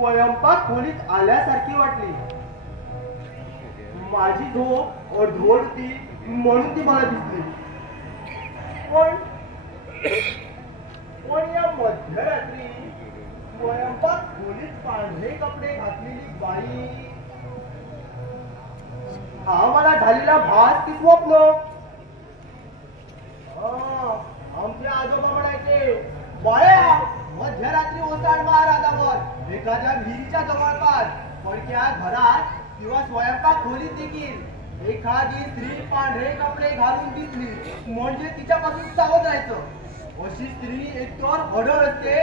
स्वयंपाक खोलीत आल्यासारखी वाटली. माझी झोप अडधोड होती म्हणून ती मला दिसली. पण या मध्यरात्री स्वयंपाक खोलीत पांढरे कपडे घातलेली बाई, हा मला झालेला भास की स्वप्न? आमचे आजोबा म्हणायचे, बाळ्या मध्यरात्री ओसाड मार हातावर एखाद्या विहिरीच्या जवळपास. पण त्या घरात किंवा स्वयंपाक खोलीत देखील एखादी स्त्री पांढरे कपडे घालून दिसली म्हणजे तिच्यापासून सावध राहायचं. अशी स्त्री एकतर हडळ असते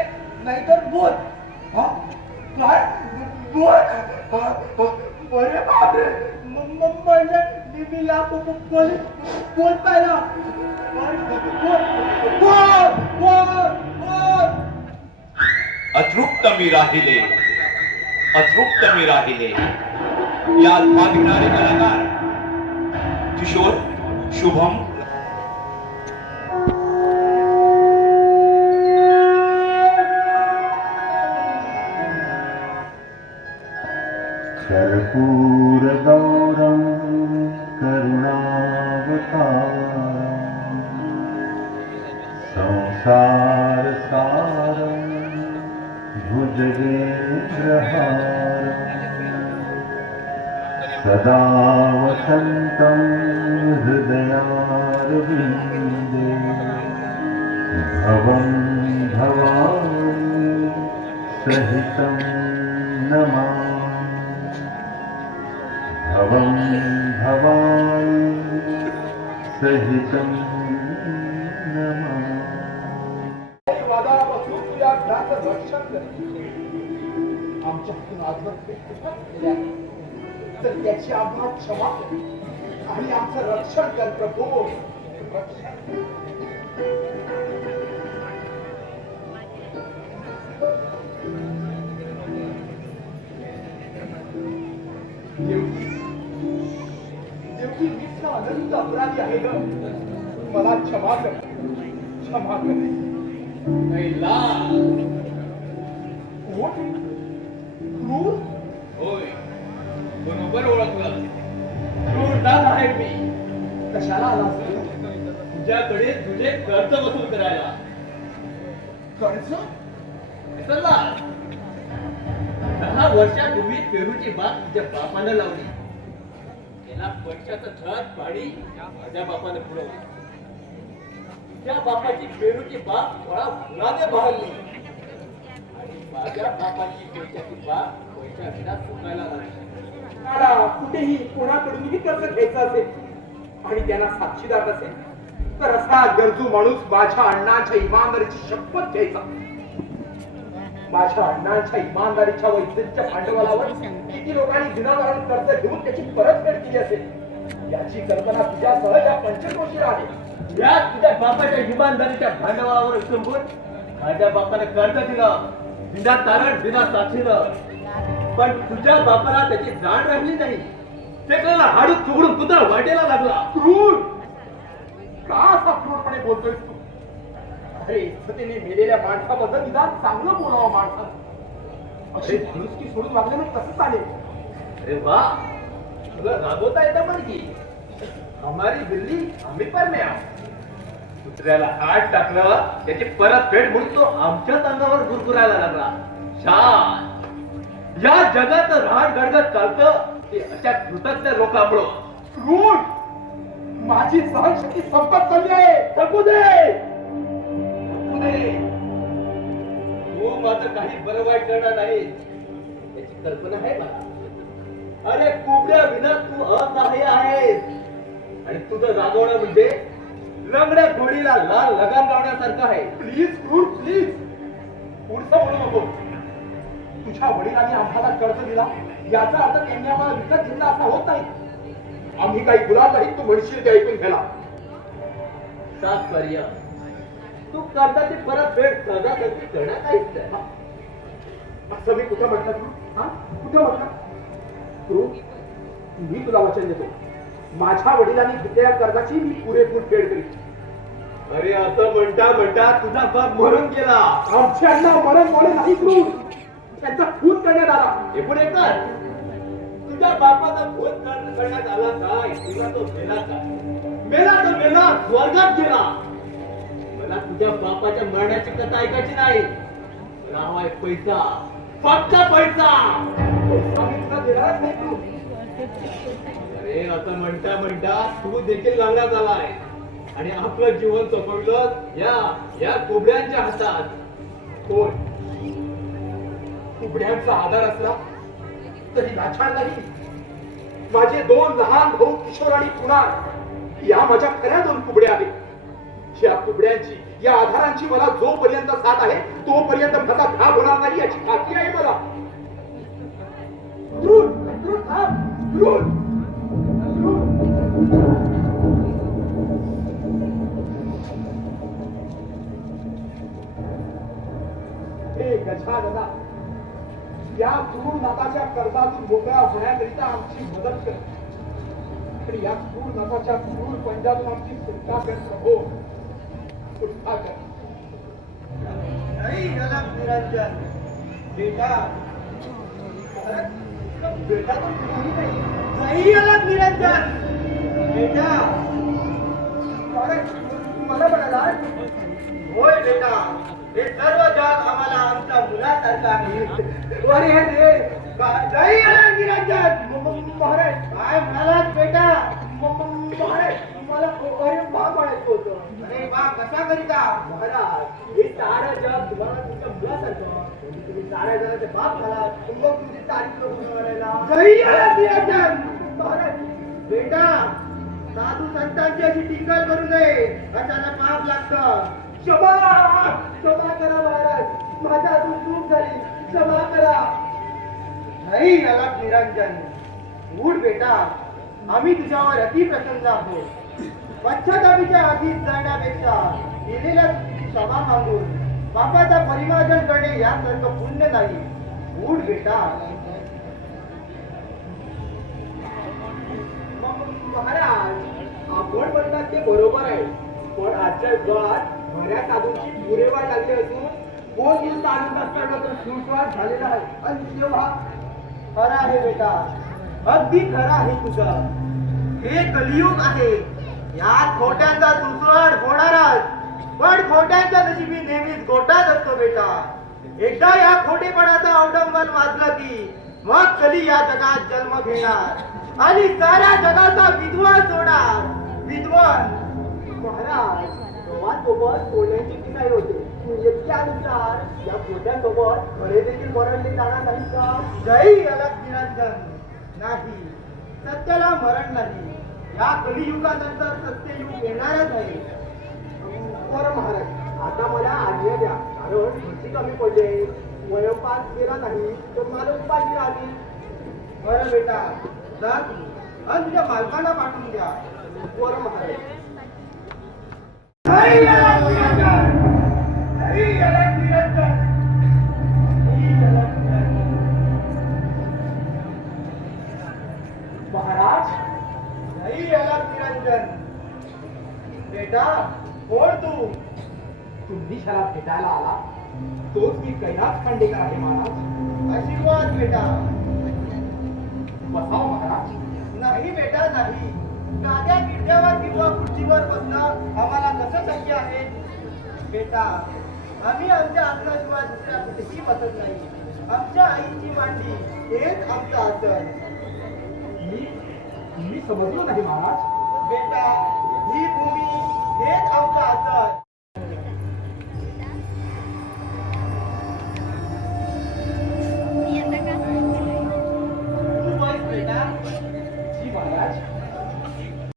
नाहीतर बोल. काय बोल? अरे बापरे, म्हणजे मी या बोल पाहिला. अतृप्त मी राहिले, अतृप्त मी राहिले. यात मागणारे कलाकार किशोर, शुभम, कर्पूरगौरं करुणावतारं संसारसारं भुजगेन्द्रहारं सदा वसन्तं हृदयारविन्दे भवं भवानी सहितं नमामि. भवं भवानी सहितं नमामि. वादापासून तुझ्या घराचं रक्षण कर. आमच्या हातून आजवर केल्या तर त्याची आम्हाला क्षमा कर आणि आमचं रक्षण कर प्रभू. रक्षण देवकी मीच अनंत अपराधी आहे ग. मला क्षमा कर, क्षमा कर. क्रूर? होय, बरोबर ओळखलं. क्रूरदास आहे मी. कशाला आलास तू? तुझ्याकडे तुझे कर्ज वसूल करायला. कर्ज? चला, 10 वर्षापूर्वी पेरूची बाग तुझ्या बापानं लावली. त्याला पैशाचं छत पाणी माझ्या बापानं पुरवली. त्या बापाची पेरूची बाग थोडा फुलाने बहरली आणि माझ्या बापाची पैशाची बाग पैशा विना सुकायला लागली. मला कुठेही कोणाकडूनही कर्ज घ्यायचं असेल आणि त्यांना साक्षीदार असेल तर असा गरजू माणूस माझ्या अण्णांच्या इमानदारीची शपथ घ्यायचा. माझ्या अण्णांच्या इमानदारीच्या व इज्जतच्या भांडवलावर किती लोकांनी दिनावाराने कर्ज घेऊन त्याची परतफेड केली असेल याची कल्पना तुझ्यासह या पंचक्रोशीला आहे. या तुझ्या बापाच्या इमानदारीच्या भांडवलावर संपून माझ्या बापाने कर्ज दिलं, बिना तारण बिना साक्षीनं. पण तुझ्या बापाला त्याची जाण राहिली नाही. ते कळला हाडू चुगडून पुन्हा वाटेला लागला. क्रूर! का असा क्रूरपणे बोलतोय तू? अरे इज्जतीने मेलेल्या माणसाबद्दल निदान चांगलं बोलावं माणसानं. अशी दुरुस्ती सोडून वागले म्हणजे कसं चालेल? अरे वा, तुला राबवता येतं पण की हमारी बिल्ली आम्ही पर में आहो. कुत्र्याला हात टाकलं त्याची परतफेड म्हणून तो आमच्याच अंगावर गुरगुरायला लागला. छान. या जगात राहत गडगड चालतं ते अशा कृतज्ञ लोकांमुळं. क्रूर! माझी सहनशक्ती संपत चालली आहे. जगू दे, जगू दे. तू मात्र काही बरं वाईट करणार नाही याची कल्पना आहे मला. अरे कुबड्या विना तू असहाय्य आहेस आणि तुझं रागवणं म्हणजे लंगड्या घोडीला लाल लगाम लावण्यासारखं आहे. प्लीज क्रूर, प्लीज पुढचं बोलू नको. तुझ्या वडिलांनी आम्हाला कर्ज दिला याचा अर्थ त्यांनी आम्हाला विकत घेतला असा होत नाही. आम्ही काही गुलाम नाही, तू म्हणशील ते ऐकून घ्यायला. तात्पर्य तू कर्जाची परतफेड सहजासहजी करण्यात काहीच नाही. असं मी कुठं म्हटलं तू? हा कुठं म्हटलं तू? मी तुला वचन देतो, माझ्या वडिलांनी घेतलेल्या कर्जाची मी पुरेपूर फेड करीन. अरे असं म्हणता म्हणता तुझा बाप मरून गेला. आमच्या अण्णा मरण बोले नाही क्रूर. त्यांचा खून करण्यात आला. हे पुढे कर. तुझ्या बापाचा खून करण्यात आला काय? तुला तो मेला काय? मेला तो मेला, स्वर्गात गेला. मला तुझ्या बापाच्या मरणाची कथा ऐकायची नाही. मला हवाय पैसा, फक्त पैसा. पैसा देणार नाही तू. अरे असं म्हणता म्हणता तू देखील लग्नात आलाय आणि आपलं जीवन सोपवलं या कुबड्यांच्या हातात. कोण कुबड्यांचा आधार असला तरी नाछाड नाही. माझे 2 लहान भाऊ किशोर आणि कुणाल या माझ्या खऱ्या 2 कुबड्या आहेत. या कुबड्यांची, या आधारांची मला जोपर्यंत साथ आहे तोपर्यंत माझा भाग होणार नाही याची खात्री आहे मला. ध्रुव, ध्रुव, थांब, ध्रुव, ध्रुव. हे गजानना, या क्रूर नाथाच्या कर्जातून मोकळा होण्याकरिता आमची मदत कर. आणि या क्रूर नाथाच्या क्रूर पंजातून आमची सुटका कर प्रभो, सुटका कर. नाही अलग निरंजन बेटा, बेटा तो कोणी नाही. नाही अलग निरंजन बेटा. अरे मला म्हणाला होय बेटा, हे सर्व जग आम्हाला आमच्या मुलासारखं आहे. अरे रे नाही अलग निरंजन. महाराज काय म्हणालात बेटा? महाराज मला अरे बा म्हणायचं होतं. अरे बा कसा करिता? महाराज हे सारं जग तुम्हाला तुमच्या मुलासारखं, तुम्ही साऱ्या जगाचे बाप झाला, मग तुमची तारीख लोक करायला जय अलग निरंजन. महाराज बेटा, साधू संतांची अशी टीका करू नये, अशाला पाप लागतं. क्षमा क्षमा करा महाराज, माझ्या हातून चूक झाली, क्षमा करा. नाही अलग निरंजन, उठ बेटा, आम्ही तुझ्यावर अति प्रसन्न आहोत. पश्चातापीच्या आधीच जाण्यापेक्षा केलेल्या क्षमा मागून पापाचा परिमार्जन करणे यासारखं पुण्य नाही. उठ बेटा. महाराज आपण म्हणतात ते बरोबर आहे, पण आजच्या युगात बऱ्याच साधूंची पुरेवा लागली असून कोण दिवस साधून असताना तर सुश्वास झालेला आहे. आणि तेव्हा खरं आहे बेटा, अगदी खरं आहे तुझं. हे कलियुग आहे, यात खोट्यांचा सुसवाड होणारच, पण खोट्यांच्या नशिबी नेहमीच खोटाच असतो बेटा. एकदा या खोटेपणाचं अवडंबन वाजलं की मग कली या जगात जन्म घेणार आणि साऱ्या जगाचा विद्वान होणार. विद्वान महाराज सोबत बोलण्याची की नाही होते. त्यानुसार या खोट्यांसोबत खरे देखील मरणले जाणार नाही का? जय अलग निरंजन. नाही, सत्याला मरण नाही. या कलियुगानंतर सत्ययुग येणारच आहे. बरं महाराज, आता मला आज्ञा द्या, कारण भरती कमी पडले. वयोपास केला नाही तर मला उपाशी राहतील. बरं बेटा, जा तू आणि तुझ्या मालकांना पाठवून द्या. बरं महाराज. जय अलग निरंजन, जय अलग निरंजन, जय अलग निरंजन. महाराज, जय अलग निरंजन. बेटा, कोण तू? तुम्ही शराब भेटायला आला तोच मी कैलास खांडेकर आहे महाराज. आशीर्वाद बेटा. बसाव महाराज. नाही बेटा नाही, गाद्या गिरद्यावर किंवा खुर्चीवर बसणं आम्हाला कसं शक्य आहे? बेटा, आम्ही आमच्या आसनाशिवाय दुसऱ्या कुठेही बसत नाही. आमच्या आईची मांडी हेच आमचं आसन. मी समजलो नाही महाराज. बेटा, ही भूमी हेच आमचं आसन.